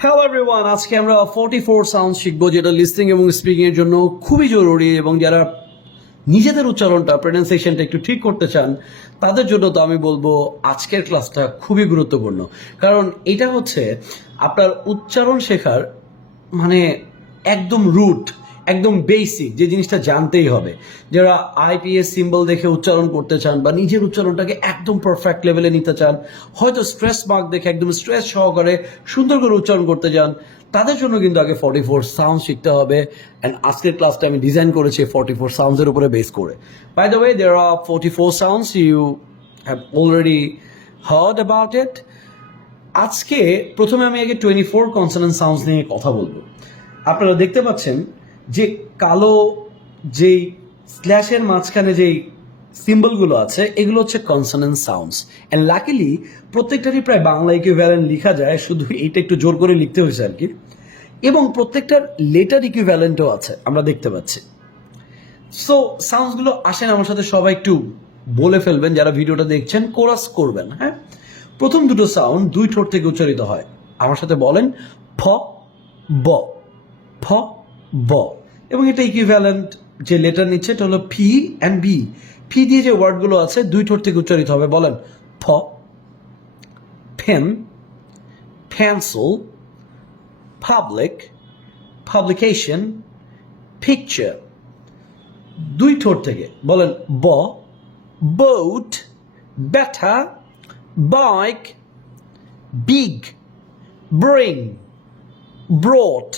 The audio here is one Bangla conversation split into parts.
হ্যালো এভরিওয়ান আজকে আমরা ফোর্টি ফোর সাউন্ড শিখব, যেটা লিস্টিং এবং স্পিকিংয়ের জন্য খুবই জরুরি এবং যারা নিজেদের উচ্চারণটা প্রনাউন্সিয়েশনটা একটু ঠিক করতে চান, তাদের জন্য তো আমি বলব আজকের ক্লাসটা খুবই গুরুত্বপূর্ণ। কারণ এটা হচ্ছে আপনার উচ্চারণ শেখার মানে একদম রুট একদম বেসিক যে জিনিসটা জানতেই হবে। যারা আইপিএস সিম্বল দেখে উচ্চারণ করতে চান বা নিজের উচ্চারণটাকে একদম পারফেক্ট লেভেলে নিতে চান, হয়তো স্ট্রেস মার্ক দেখে একদম স্ট্রেস সহকারে সুন্দর করে উচ্চারণ করতে চান তাদের জন্য কিন্তু আগে ফর্টি ফোর সাউন্ড শিখতে হবে। অ্যান্ড আজকের ক্লাসটা আমি ডিজাইন করেছি ফর্টি ফোর সাউন্ডসের উপরে বেস করে। By the way there are forty four sounds you have already heard about it আজকে প্রথমে আমি আগে টোয়েন্টি ফোর কনসোনেন্ট সাউন্ডস নিয়ে কথা বলব। আপনারা দেখতে পাচ্ছেন যে কালো যেই স্ল্যাশের মাঝখানে যেই সিম্বলগুলো আছে, এগুলো হচ্ছে কনসোনেন্ট সাউন্ডস অ্যান্ড লাকিলি প্রত্যেকটারই প্রায় বাংলা ইকুইভ্যালেন্ট লেখা যায়, শুধু এইটা একটু জোর করে লিখতে হয়েছে আর কি এবং প্রত্যেকটার লেটার ইকুইভ্যালেন্টও আছে, আমরা দেখতে পাচ্ছি। সো সাউন্ডসগুলো আসেন আমার সাথে সবাই একটু বলে ফেলবেন, যারা ভিডিওটা দেখছেন কোরাস করবেন হ্যাঁ? প্রথম দুটো সাউন্ড দুই ঠোঁট থেকে উচ্চারিত হয়। আমার সাথে বলেন, ফ, ব। ফ ব। এবং এটা ইকুইভ্যালেন্ট যে লেটার নিচ্ছে, এটা হলো ফি অ্যান্ড বি ফি দিয়ে যে ওয়ার্ডগুলো আছে, দুই ঠোঁট থেকে উচ্চারিত হবে। বলেন ফ pen pencil public publication picture দুই ঠোঁট থেকে। বলেন, ব বোট ব্যথা বাইক বিগ ব্রিং ব্রট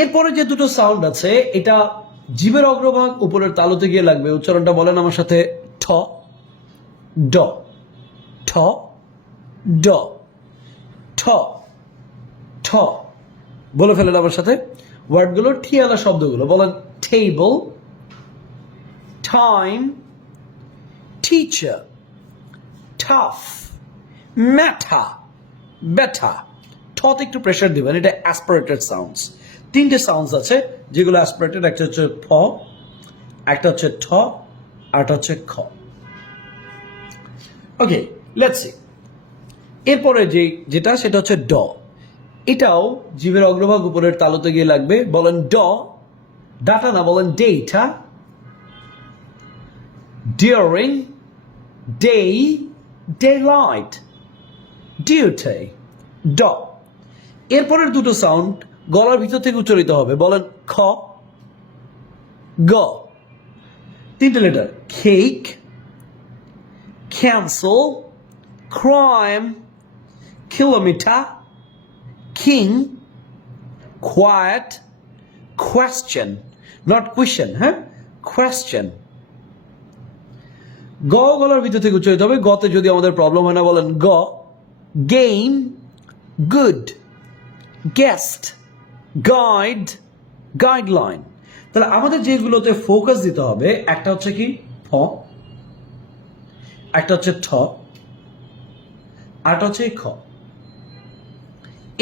এরপরে যে দুটো সাউন্ড আছে, এটা জীবের অগ্রভাগ উপরের তালুতে গিয়ে লাগবে। উচ্চারণটা বলেন আমার সাথে। ঠ, ড। ঠ ড। ঠ ঠ। বলে ফেলেন আমার সাথে। ওয়ার্ডগুলো ঠিয়ালা শব্দগুলো। বলেন টেবল টাইম টিচার টাফ ম্যাথা ব্যথা ঠতে একটু প্রেশার দিবেন, এটা অ্যাসপারেটেড সাউন্ডস তিনটে সাউন্ডস আছে, যেগুলো অ্যাসপারেটেড একটা হচ্ছে ফ, একটা হচ্ছে ঠ আরটা হচ্ছে খ। ওকে লেটস সি এরপরে যে, যেটা, সেটা হচ্ছে ড। এটাও জীবের অগ্রভাগ উপরের তালুতে গিয়ে লাগবে। বলেন ড, ডাটা না, বলেন data during day daylight duty ড। এরপরের দুটো সাউন্ড গলার ভিতর থেকে উচ্চারিত হবে। বলেন খ গ। তিনটে letter cake cancel crime, kilometer, king, quiet, question, not question, হ্যাঁ? question. গ গলার ভিতর থেকে উচ্চারিত হবে। গতে যদি আমাদের প্রবলেম হয় না বলেন গ। Gain good guest guide guideline তাহলে আমাদের যেগুলোতে ফোকাস দিতে হবে, একটা হচ্ছে কি? ফ একটা হচ্ছে ঠ আরটা হচ্ছে খ।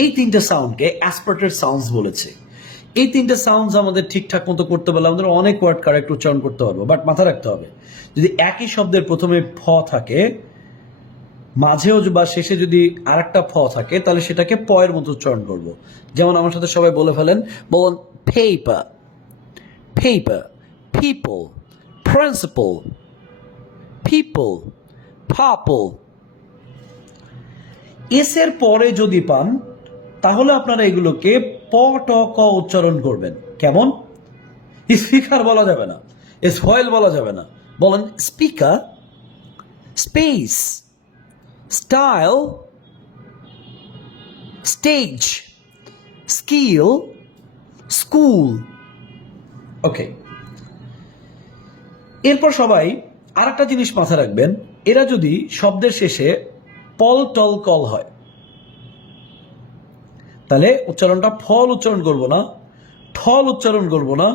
এই তিনটে সাউন্ডকে অ্যাসপার্টেড সাউন্ডস বলেছে। এই তিনটে সাউন্ডস আমাদের ঠিকঠাক মতো করতে পারলে আমাদের অনেক ওয়ার্ড কারেক্ট উচ্চারণ করতে পারব বাট মাথা রাখতে হবে, যদি একই শব্দের প্রথমে ফ থাকে মাঝেও বা শেষে যদি আরেকটা ফ থাকে, তাহলে সেটাকে পয়ের মতো উচ্চারণ করব। যেমন আমার সাথে সবাই বলে ফেলেন, বলুন paper paper people principal people purple এসের পরে যদি পান, তাহলে আপনারা এগুলোকে প, ট, ক উচ্চারণ করবেন। কেমন? স্পিকার বলা যাবে না সয়েল বলা যাবে না। বলেন speaker space style stage skill school okay এরপর সবাই আরেকটা জিনিস মাথায় রাখবেন। এরা যদি শব্দের শেষে পল টল কল হয়, তাহলে উচ্চারণটা ফল উচ্চারণ করব না, ঠল উচ্চারণ করব না,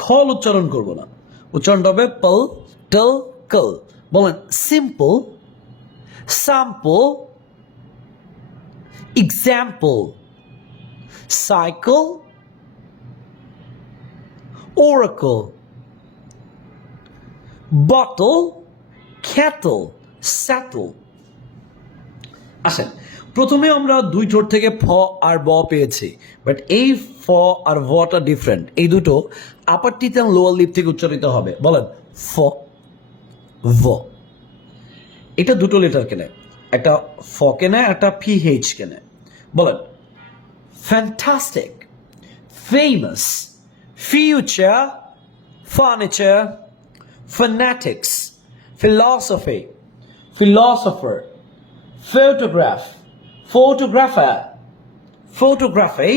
খল উচ্চারণ করব না। উচ্চারণটা হবে পল টল কল। বলেন simple sample example cycle oracle. Bottle. Kettle. Settle. আসেন, প্রথমে আমরা দুই ঠোঁট থেকে ফ আর ব পেয়েছি বাট এই ফ আর ভটা ডিফারেন্ট এই দুটো আপার টিথ লোয়ার লিপ থেকে উচ্চারিত হবে। বলেন, ফ, ভ। এটা দুটো লেটার কেনে। একটা ফ কেনে, একটা ফি হেচ কেনে। বলেন fantastic famous future furniture fanatics philosophy philosopher photograph photographer photography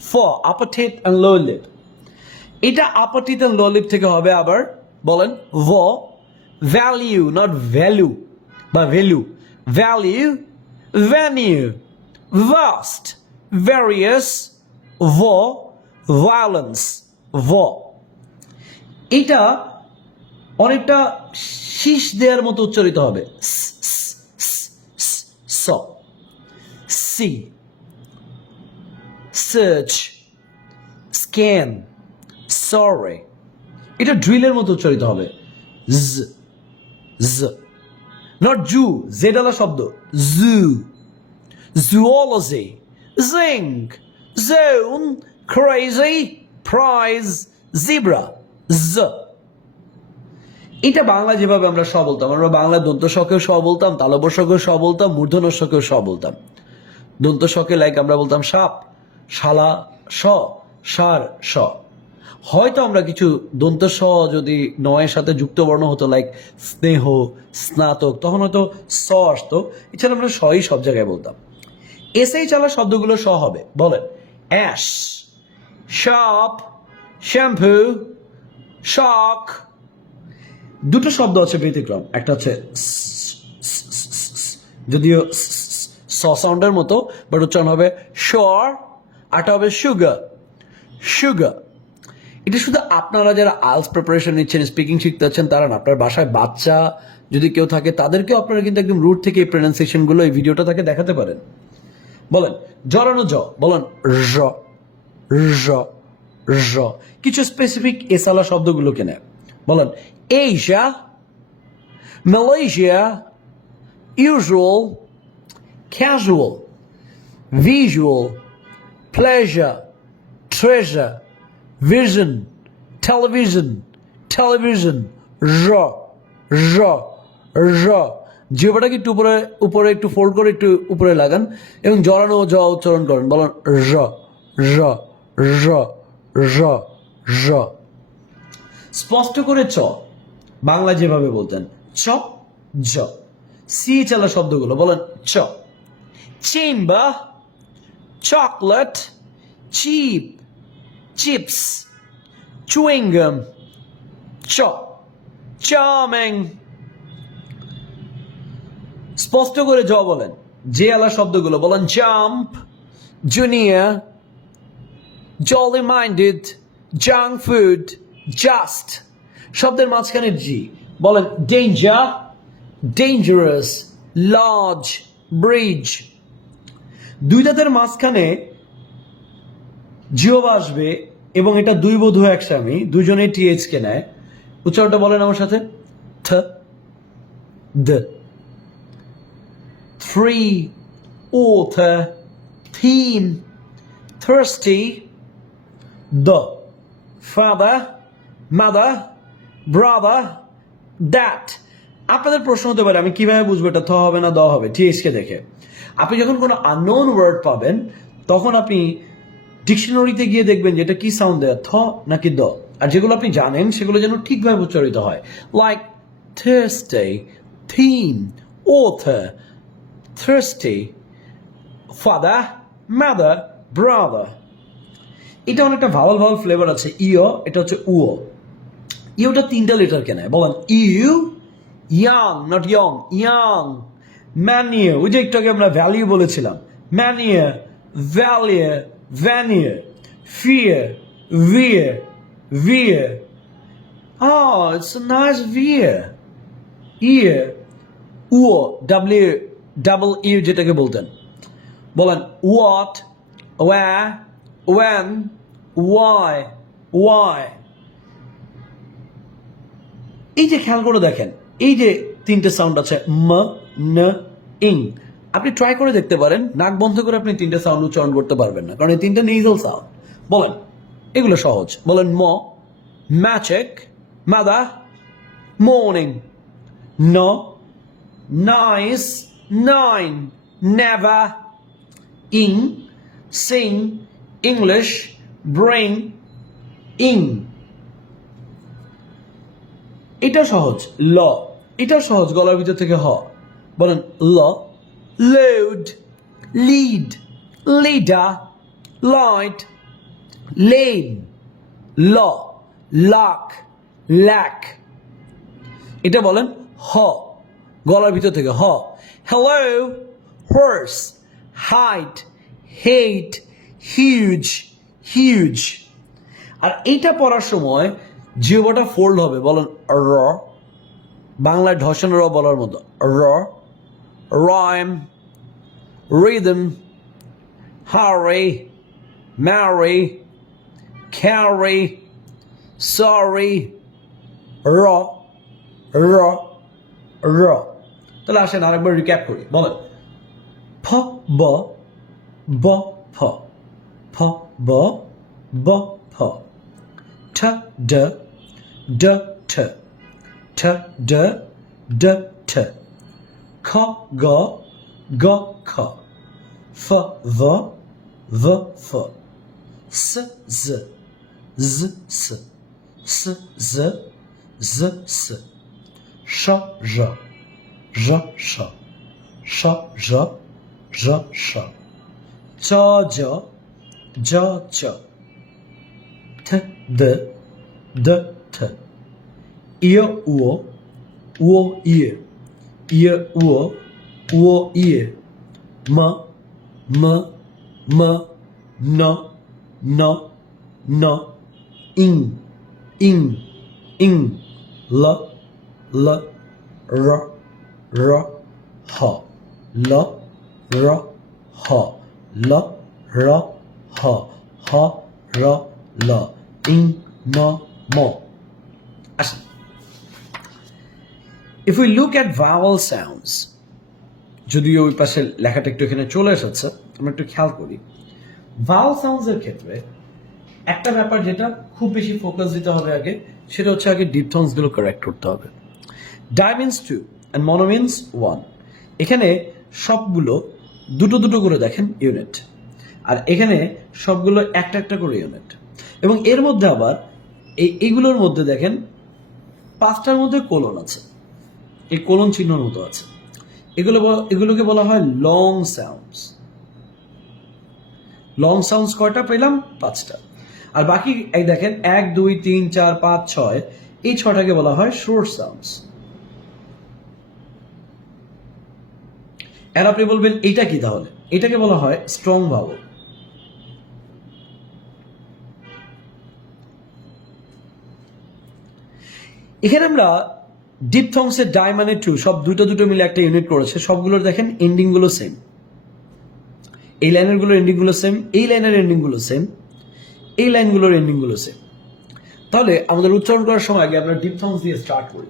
ফ আপাটিট অ্যান্ড ললিপ এটা আপাটিট অ্যান্ড ললিপ থেকে হবে আবার, বলেন ভ ভ্যালু নট ভ্যালু বা value value venue vast various ভ ভায়োলেন্স ভ এটা অনেকটা শীষ দেওয়ার মতো উচ্চারিত হবে। স, স, সার্চ স্ক্যান সরে এটা ড্রিলের মতো উচ্চারিত হবে। জ জ নট জু জেডালা শব্দ zoo zoology zinc zone crazy prize zebra জ এটা বাংলা যেভাবে আমরা স বলতাম, আমরা বাংলা দন্ত শকেও স বলতাম তালবর্ষকেও স বলতাম মূর্ধনস্যকেও স বলতাম। দন্ত শকে লাইক আমরা বলতাম সাপ, শালা স সার স হয়তো আমরা কিছু দন্ত স যদি নয়ের সাথে যুক্ত বর্ণ হতো লাইক স্নেহ, স্নাতক, তখন হয়তো স আসতো। এছাড়া আমরা সই সব জায়গায় বলতাম। এসেই চালা শব্দগুলো স হবে। বলেন অ্যাশ শাপ শ্যাম্পু শক দুটো শব্দ আছে ব্যতিক্রম। একটা হচ্ছে যদিও স- সাউন্ডের মতো বাট উচ্চারণ হবে শর আরটা হবে সুগার সুগার এটা শুধু আপনারা যারা আলস প্রিপারেশন নিচ্ছেন স্পিকিং শিখতে যাচ্ছেন তারা না আপনার বাসায় বাচ্চা যদি কেউ থাকে তাদেরকেও আপনারা কিন্তু একদম রুট থেকে এই pronunciation গুলো এই ভিডিওটা তাকে দেখাতে পারেন। বলেন জরানো জ বলেন র কিছু স্পেসিফিক এসালা শব্দগুলো কেনে বলেন Asia Malaysia usual casual visual, pleasure, treasure, vision, television, television, র র র জিহ্বাটাকে একটু উপরে উপরে একটু ফোল্ড করে একটু উপরে লাগান এবং জড়ানো জ উচ্চারণ করেন। বলেন র র র র র স্পষ্ট করে চ। বাংলা যেভাবে বলতেন। চ জ সি চালা শব্দগুলো বলেন চ। Chamber, chocolate, cheap, chips, chewing gum, chop, charming. স্পষ্ট করে জ বলেন। যে আলা শব্দগুলো বলেন jump junior jolly minded junk food just শব্দের মাঝখানে জি বলেন ডেঞ্জার ডেঞ্জারাস লজ ব্রিজ দুই দাঁতের মাঝখানে জিও আসবে এবং এটা দুই বধূ এক স্বামী দুজনে টিএইচ কে নেয়। উচ্চারণটা বলেন আমার সাথে। থ দ। Three author theme thirsty the father, mother, brother that আপনাদের প্রশ্ন হতে পারে, আমি কীভাবে বুঝব এটা থ হবে না দ হবে? টিএসকে দেখে। আপনি যখন কোনো আননোন ওয়ার্ড পাবেন, তখন আপনি ডিকশনারিতে গিয়ে দেখবেন যে এটা কি সাউন্ড দেয়, থ নাকি দ। আর যেগুলো আপনি জানেন, সেগুলো যেন ঠিকভাবে উচ্চারিত হয়। Like Thursday theme author thirsty father, mother, brother এটা অনেকটা ভাওয়াল ভাওয়াল ফ্লেভার আছে। ইও, এটা হচ্ছে উও। ইউটা তিনটা লেটার কেন বলেন U, young not young young ম্যানিয়ার ওই যে একটু আগে আমরা ভ্যালিউ বলেছিলাম। ম্যানিয়ার ভ্যালিয়ার ভ্যানিয়ার fear veer veer Oh, it's a nice veer. Ear. উও ডাব্লিউ ডাবল ইউ যেটাকে বলতেন বলেন what where when why why এই যে খেয়াল করে দেখেন এই যে তিনটে সাউন্ড আছে ম ন ইং আপনি ট্রাই করে দেখতে পারেন নাক বন্ধ করে আপনি তিনটা সাউন্ড উচ্চারণ করতে পারবেন না কারণ এই তিনটা নেজাল সাউন্ড বলেন এগুলো সহজ। বলেন ম ম্যাচেক মাদা morning No, nice, nine, never, in, sing, English, bring, in. এটা সহজ ল। এটা সহজ গলার ভিতর থেকে হ। বলেন ল। Load lead leader light lane ল লাক ল্যাক এটা বলেন হ, গলার ভিতর থেকে হ। Hello horse height hate huge huge আর এইটা পড়ার সময় জিওবাটা ফোল্ড হবে, বলেন র। বাংলায় ঢসন র বলার মতো, র। Rhyme rhythm Harry marry carry sorry র র র তাহলে আসেন আরেকবার রিক্যাপ করি বলেন ফ ব ব ফ ফ ব ব ফ ঠ ড ড ঠ ঠ ড ড ঠ খ গ গ খ f v v f s z z s s z z s š ž ž š š ž ž š ć ć ć ć t d d t j u o j 耶沃沃耶，马马马那那那，英英英了了了了哈了了哈了了哈哈了英诺莫。if we look at vowel sounds যদিও ওই পাশে লেখাটা একটু এখানে চলে এসেছে, আমরা একটু খেয়াল করি। ভাওয়াল সাউন্ডসের ক্ষেত্রে একটা ব্যাপার যেটা খুব বেশি ফোকাস দিতে হবে আগে, সেটা হচ্ছে আগে ডিপথংসগুলো কারেক্ট করতে হবে। ডাইমিনস টু অ্যান্ড মনোমিনস ওয়ান এখানে সবগুলো দুটো দুটো করে দেখেন ইউনিট আর এখানে সবগুলো একটা একটা করে ইউনিট এবং এর মধ্যে আবার এই এইগুলোর মধ্যে দেখেন পাঁচটার মধ্যে কোলন আছে। এই কোলন চিহ্নর মতো আছে। এগুলো এগুলোকে বলা হয় লং সাউন্ডস লং সাউন্ডস কয়টা পেলাম? পাঁচটা। আর বাকি এই দেখেন, এক, দুই, তিন, চার, পাঁচ, ছয়, এই ছটাকে বলা হয় শোর্ট সাউন্ডস আর আপনি বলবেন, এইটা কি তাহলে? এটাকে বলা হয় স্ট্রং ভাওয়াল এখানে আমরা ডিপথংসের ডায়মানে টু সব দুটো দুটো মিলে একটা ইউনিট করেছে। সবগুলোর দেখেন এন্ডিংগুলো সেম এই লাইনেরগুলোর এন্ডিংগুলো সেম এই লাইনের এন্ডিংগুলো সেম এই লাইনগুলোর এন্ডিংগুলো সেম তাহলে আমাদের উচ্চারণ করার সময় আগে আমরা ডিপথংস দিয়ে স্টার্ট করি।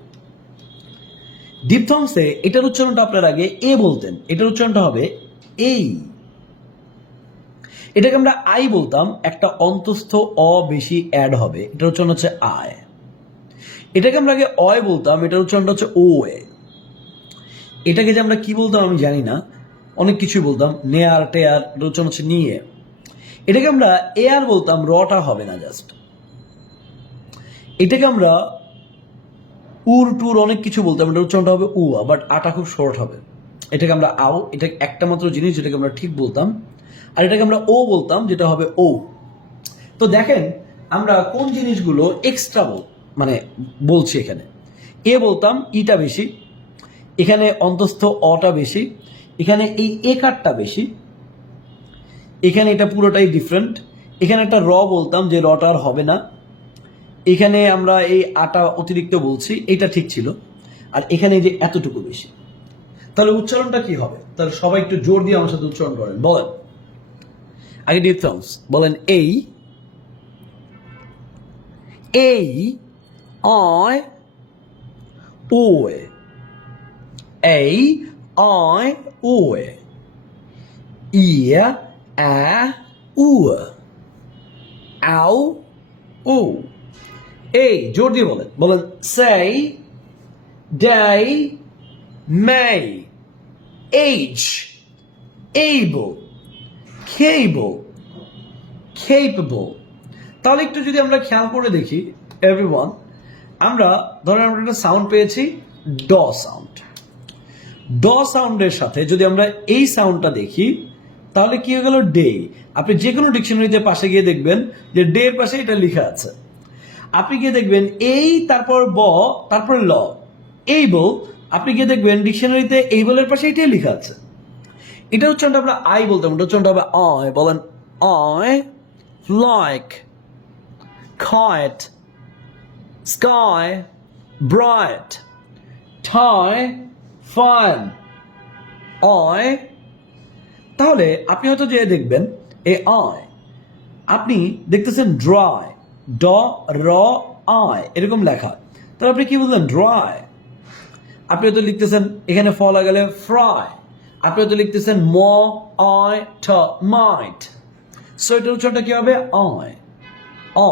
ডিপথংসে এটার উচ্চারণটা আপনার আগে এ বলতেন। এটার উচ্চারণটা হবে এই এটাকে আমরা আই বলতাম, একটা অন্তস্থ, অ বেশি অ্যাড হবে। এটার উচ্চারণ হচ্ছে আয় এটাকে আমরা আগে অয় বলতাম, এটার উচ্চারণটা হচ্ছে ও এ। এটাকে যে আমরা কি বলতাম আমি জানি না, অনেক কিছুই বলতাম নেয়ার টেয়ার উচ্চারণ হচ্ছে নিয়ে এটাকে আমরা এয়ার বলতাম রটা হবে না জাস্ট এটাকে আমরা উর, টুর অনেক কিছু বলতাম, এটার উচ্চারণটা হবে উ বাট আটা খুব শর্ট হবে। এটাকে আমরা আও, এটা একটা মাত্র জিনিস যেটাকে আমরা ঠিক বলতাম, আর এটাকে আমরা ও বলতাম, যেটা হবে ও। তো দেখেন, আমরা কোন জিনিসগুলো এক্সট্রা বল মানে বলছি এখানে। এ বলতাম, ইটা বেশি, এখানে অন্তস্থ অটা বেশি, এখানে এই একারটা বেশি, এখানে এটা পুরোটাই ডিফারেন্ট এখানে একটা র বলতাম যে রটা আর হবে না, এখানে আমরা এই আটা অতিরিক্ত বলছি, এটা ঠিক ছিল, আর এখানে যে এতটুকু বেশি। তাহলে উচ্চারণটা কি হবে? তাহলে সবাই একটু জোর দিয়ে আমার সাথে উচ্চারণ করেন। বলেন। আগে ডিফথংস বলেন, এই এই আয় ওয় এই আয় ওয় ইয়া আ উ আউ উ এই জোর দিয়ে বলেন সেই day, may. Age, able cable capable. তাহলে একটু যদি আমরা খেয়াল করে দেখি এভরিওয়ান আমরা, ধরেন আমরা একটা সাউন্ড পেয়েছি ড সাউন্ড ড সাউন্ডের সাথে যদি আমরা এই সাউন্ডটা দেখি, তাহলে কি হয়ে গেল ডে আপনি যে কোনো ডিকশনারিতে পাশে গিয়ে দেখবেন যে ডে এর পাশে এটা লেখা আছে। আপনি গিয়ে দেখবেন এই, তারপর ব, তারপর ল। এইবল আপনি গিয়ে দেখবেন ডিকশনারিতে এই বলের পাশে এটাই লেখা আছে। এটা উচ্চারণটা আমরা আই বলতাম এটা উচ্চারণটা হবে অয় বলেন। অয় like kite sky, bright. Tie fun অয় তাহলে আপনি হয়তো যে দেখবেন, এ অয় আপনি দেখতেছেন ড্রাই ড, র আয় এরকম লেখা। তাহলে আপনি কি বললেন ড্রাই আপনি হয়তো লিখতেছেন, এখানে ফ লাগালে ফ্রাই আপনি হয়তো লিখতেছেন ম অয় ঠ মাইট সো এটার উচ্চারণটা কি হবে? অয়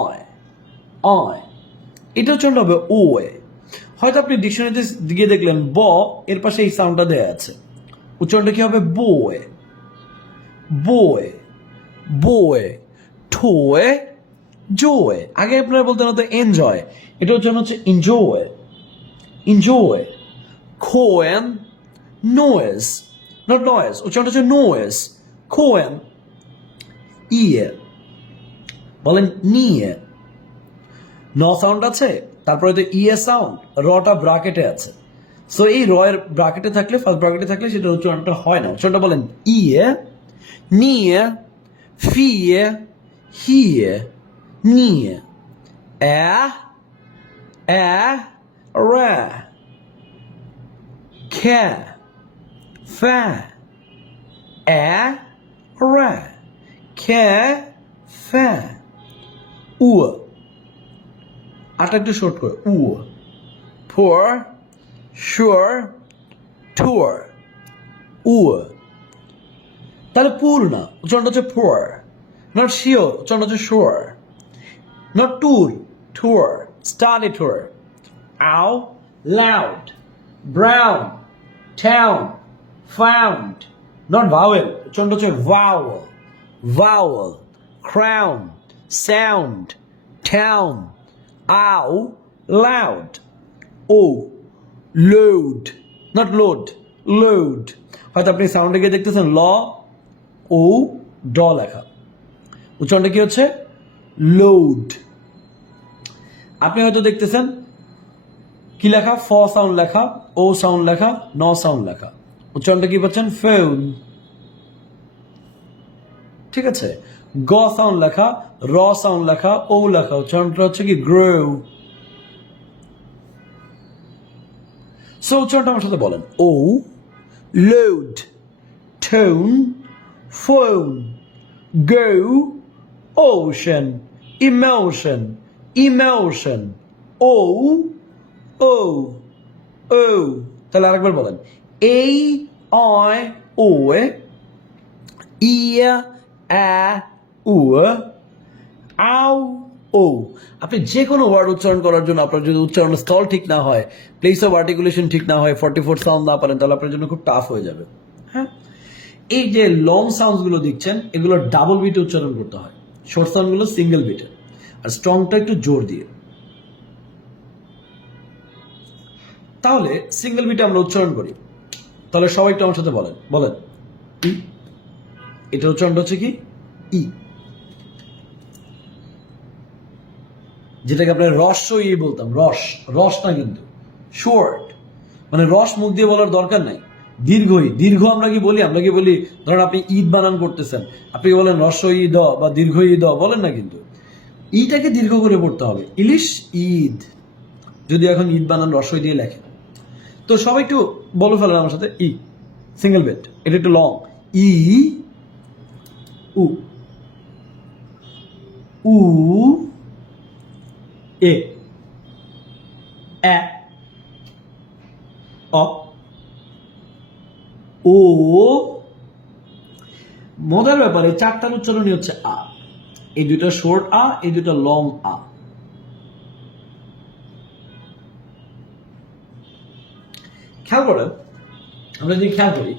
অয় অয় এটা উচ্চারণ হবে ওয়ে হয়তো আপনি ডিকশনারিতে গিয়ে দেখলেন, ব এর পাশে এই সাউন্ডটা দেয়া আছে। উচ্চারণটা কি হবে? বয়ে বয়ে বয়ে ঠোয়ে জোয়ে আগে আপনারা বলতেন হতো এনজয় এটা উচ্চারণ হচ্ছে এনজয় এনজয় খোয়েন নোয়েস নট নয়েস উচ্চারণটা হচ্ছে নোয়েস খোয়েন। ইয়ে। বলেন নিয়ে। ন সাউন্ড আছে, তারপরে তো ইয়ে সাউন্ড রটা ব্রাকেটে আছে। সো এই র এর ব্রাকেটে থাকলে ফার্স্ট ব্রাকেটে থাকলে সেটা উচ্চারণটা হয় না। উচ্চারণটা বলেন ইয়ে নিয়ে ফিয়ে হিয়ে নিয়ে অ্যা অ্যা র্যা খ্যা ফ্যা অ্যা র্যা খ্যা ফ্যা উয়া। আটা একটু শর্ট করে, উ। ফোর শিওর টুয়ার উ। তাহলে পুর না, উচ্চারণটা হচ্ছে ফোর নট শিওর উচ্চারণটা হচ্ছে sure not tour tour study tour ow loud brown town found not vowel উচ্চারণটা হচ্ছে vowel vowel crown sound town ow, loud. ও লোড নট লোড লোড হয়তো আপনি সাউন্ডে গিয়ে দেখতেছেন, ল ও ড লেখা। উচ্চারণটা কি হচ্ছে? লোড আপনি হয়তো দেখতেছেন, কি লেখা? ফ সাউন্ড লেখা ও সাউন্ড লেখা, ন সাউন্ড লেখা। উচ্চারণটা কি পাচ্ছেন? ফেউন ঠিক আছে। গ সাউন্ড লেখা, র সাউন্ড লেখা, ও লেখা। উচ্চারণটা হচ্ছে কি গ্রো সো উচ্চারণটা আমার সাথে বলেন। ও load tone phone go ocean emotion emotion ও ও ও তাহলে আরেকবার বলেন। এই অয় ও ইয়া আ উ আউ ও। আপনি যে কোনো ওয়ার্ড উচ্চারণ করার জন্য আপনার যদি উচ্চারণের স্থল ঠিক না হয় প্লেস অফ আর্টিকুলেশন ঠিক না হয় ফর্টি ফোর সাউন্ড না পারেন, তাহলে আপনার জন্য খুব টাফ হয়ে যাবে। হ্যাঁ? এই যে লং সাউন্ডসগুলো দিচ্ছেন এগুলো ডাবল বিটে উচ্চারণ করতে হয়। শর্ট সাউন্ডগুলো সিঙ্গেল বিটে আর স্ট্রংটা একটু জোর দিয়ে। তাহলে সিঙ্গেল বিটে আমরা উচ্চারণ করি। তাহলে সবাই একটু আমার সাথে বলেন। বলেন। ই। এটা উচ্চারণটা হচ্ছে কি? ই। যেটাকে আপনার রস্য ই বলতাম, রস রস না কিন্তু শর্ট মানে রস মুখ দিয়ে বলার দরকার নাই। দীর্ঘই, দীর্ঘ আমরা কি বলি? আমরা কি বলি? ধরেন আপনি ঈদ বানান করতেছেন, আপনি বলেন রস্য ই দ বা দীর্ঘ ঈদ বলেন না কিন্তু। ইটাকে দীর্ঘ করে পড়তে হবে। ইলিশ ঈদ। যদি এখন ঈদ বানান রসই দিয়ে লেখেন। তো সবাই একটু বলে ফেলেন আমার সাথে, ই সিঙ্গেল বেড এটা একটু লং ই, উ উ এ এ, অ, ও, মজার ব্যাপারে চারটার উচ্চারণই হচ্ছে আ। এই দুটো শর্ট আ, এই দুটো লং আ। খেয়াল করেন, আমরা যদি খেয়াল করি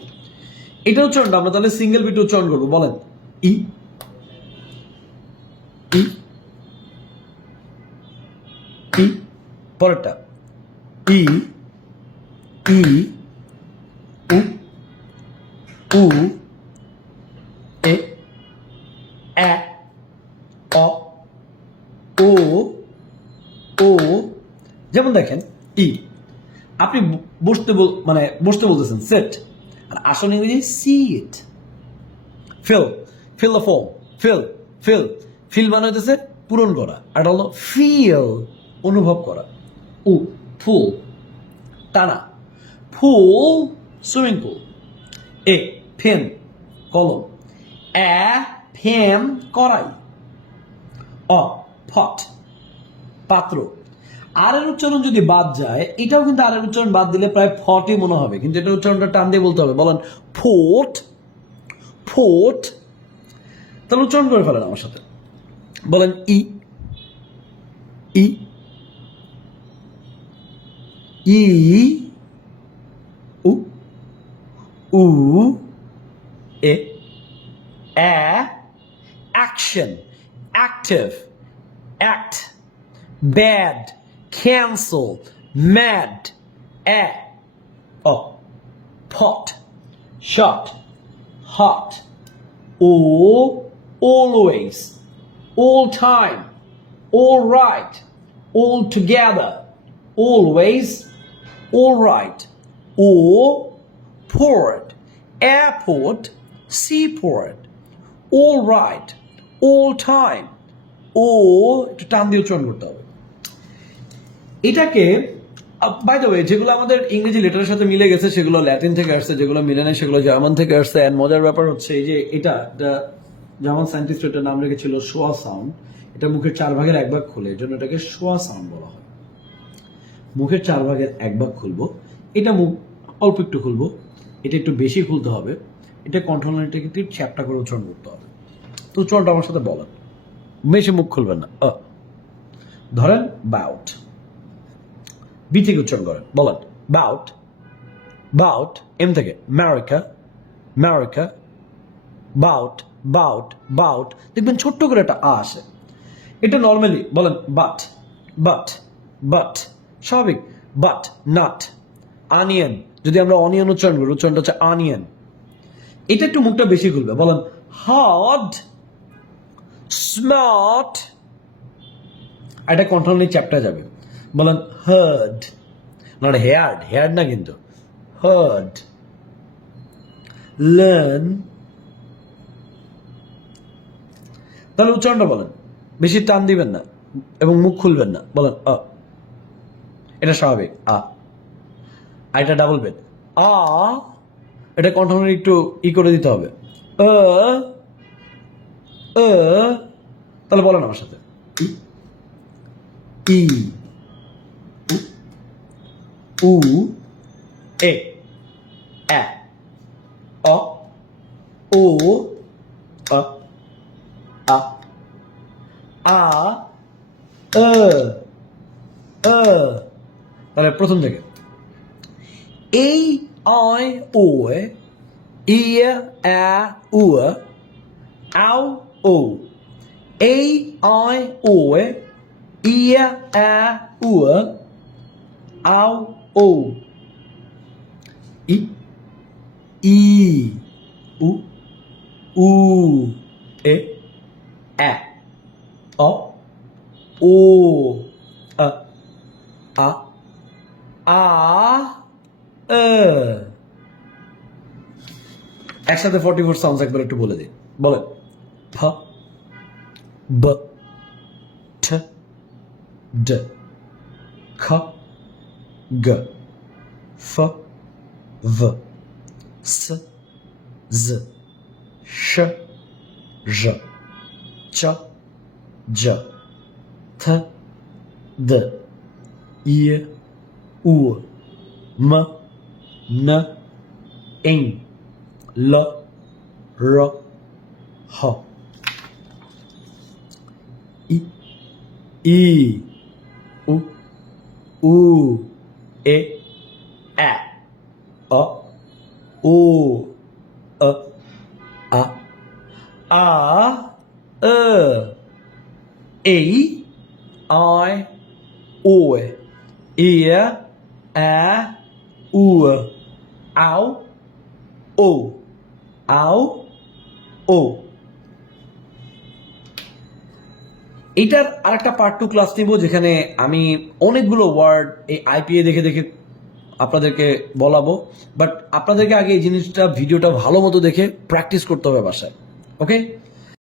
এটা উচ্চারণটা আমরা তাহলে সিঙ্গেল বিট উচ্চারণ করব, বলেন, ই। পরেরটা। ই ই, উ উ, এ এ, অ ও ও যেমন দেখেন, ই। আপনি বসতে মানে বসতে বলতেছেন, সেট। আর আসল ইংরেজি, see it. Fill fill the form, fill fill. Fill মানে হইতেছে পূরণ করা। আর হলো ফিল, অনুভব করা। উ ফুল টানা ফুল সুইমিং পুল এ ফেন কলম এ ফেন করাই অ ফট পাত্র আর এর উচ্চারণ যদি বাদ যায়, এটাও কিন্তু আর এর উচ্চারণ বাদ দিলে প্রায় ফটই মনে হবে। কিন্তু এটা উচ্চারণটা টান দিয়ে বলতে হবে। বলেন ফোট ফোট তাহলে উচ্চারণ করে ফেলেন আমার সাথে। বলেন, ই ই ಈ ಉ ಉ ಎ ಎ action active act bad cancel mad a o pot shot hot o always all time all right all together always all right. Or port. Airport. Seaport. All right. All time. ও একটু টান দিয়ে উচ্চারণ করতে হবে। এটাকে বাই দ্য ওয়ে যেগুলো আমাদের ইংরেজি লেটারের সাথে মিলে গেছে, সেগুলো ল্যাটিন থেকে আসছে, যেগুলো মিলে নেই সেগুলো জার্মান থেকে আসছে। অ্যান্ড মজার ব্যাপার হচ্ছে এই যে এটা জার্মান সায়েন্টিস্ট এটার নাম রেখেছিল শোয়া সাউন্ড। এটা মুখের চার ভাগের এক ভাগ খুলে, এই জন্য এটাকে শোয়া সাউন্ড বলা হয়। মুখের চার ভাগের এক ভাগ খুলবো। এটা মুখ অল্প একটু খুলবো। এটা একটু বেশি খুলতে হবে। এটা কন্ট্রোলারটাকে একটু চ্যাপটা করে উচ্চারণ করতে হবে। তো উচ্চারণটা আমার সাথে বলেন। মেশে মুখ খুলবেন না। ধরেন বাউট বি থেকে উচ্চারণ করেন। বলেন বাউট বাউট এম থেকে। America America bout bout bout দেখবেন ছোট্ট করে একটা আ আসে। এটা নর্মালি বলেন বাট বাট বাট স্বাভাবিক বাট নাট আনিয়ন যদি আমরা অনিয়ন উচ্চারণ করি, উচ্চারণটা হচ্ছে আনিয়ন এটা একটু মুখটা বেশি খুলবে, বলেন হার্ড স্মার্ট এটা কন্ট্রোল নিয়ে চ্যাপ্টার যাবে। বলেন হার্ড নট হেয়ার্ড হেয়ার্ড না কিন্তু হার্ড লার্ন তাহলে উচ্চারণটা বলেন, বেশি টান দিবেন না এবং মুখ খুলবেন না, বলেন আ এটা স্বাভাবিক। আ। আর এটা ডাবল বেড আ, এটা কন্ট্রোল একটু ই করে দিতে হবে। আ আ তাহলে বলেন আমার সাথে। ই, উ, এ এ, অ, ও আ আ আ আ তাহলে প্রথম থেকে এই, আই ও ইয়ে আ উ আও, ও। এই, আই ও ইয়ে আ উ আও, ও। ই ই, উ উ, এ এ, অ, ও, আ আ আ এ একসাথে ফর্টি ফোর সাউন্ডস একবার একটু বলে দিই। বলেন। ফ ব, ঠ, ড, খ, গ, ফ v s z š ž č j th d i u, m, n, n, l, r, h. I, i, u, u, e, e, o, o, e, a, a, e, e, i, oi, ear, a ur au, o, au ও এটার আরেকটা পার্ট টু ক্লাস নিব, যেখানে আমি অনেকগুলো ওয়ার্ড এই আইপিএ দেখে দেখে আপনাদেরকে বলাবো। বাট আপনাদেরকে আগে এই জিনিসটা ভিডিওটা ভালো মতো দেখে প্র্যাকটিস করতে হবে বাসায় ওকে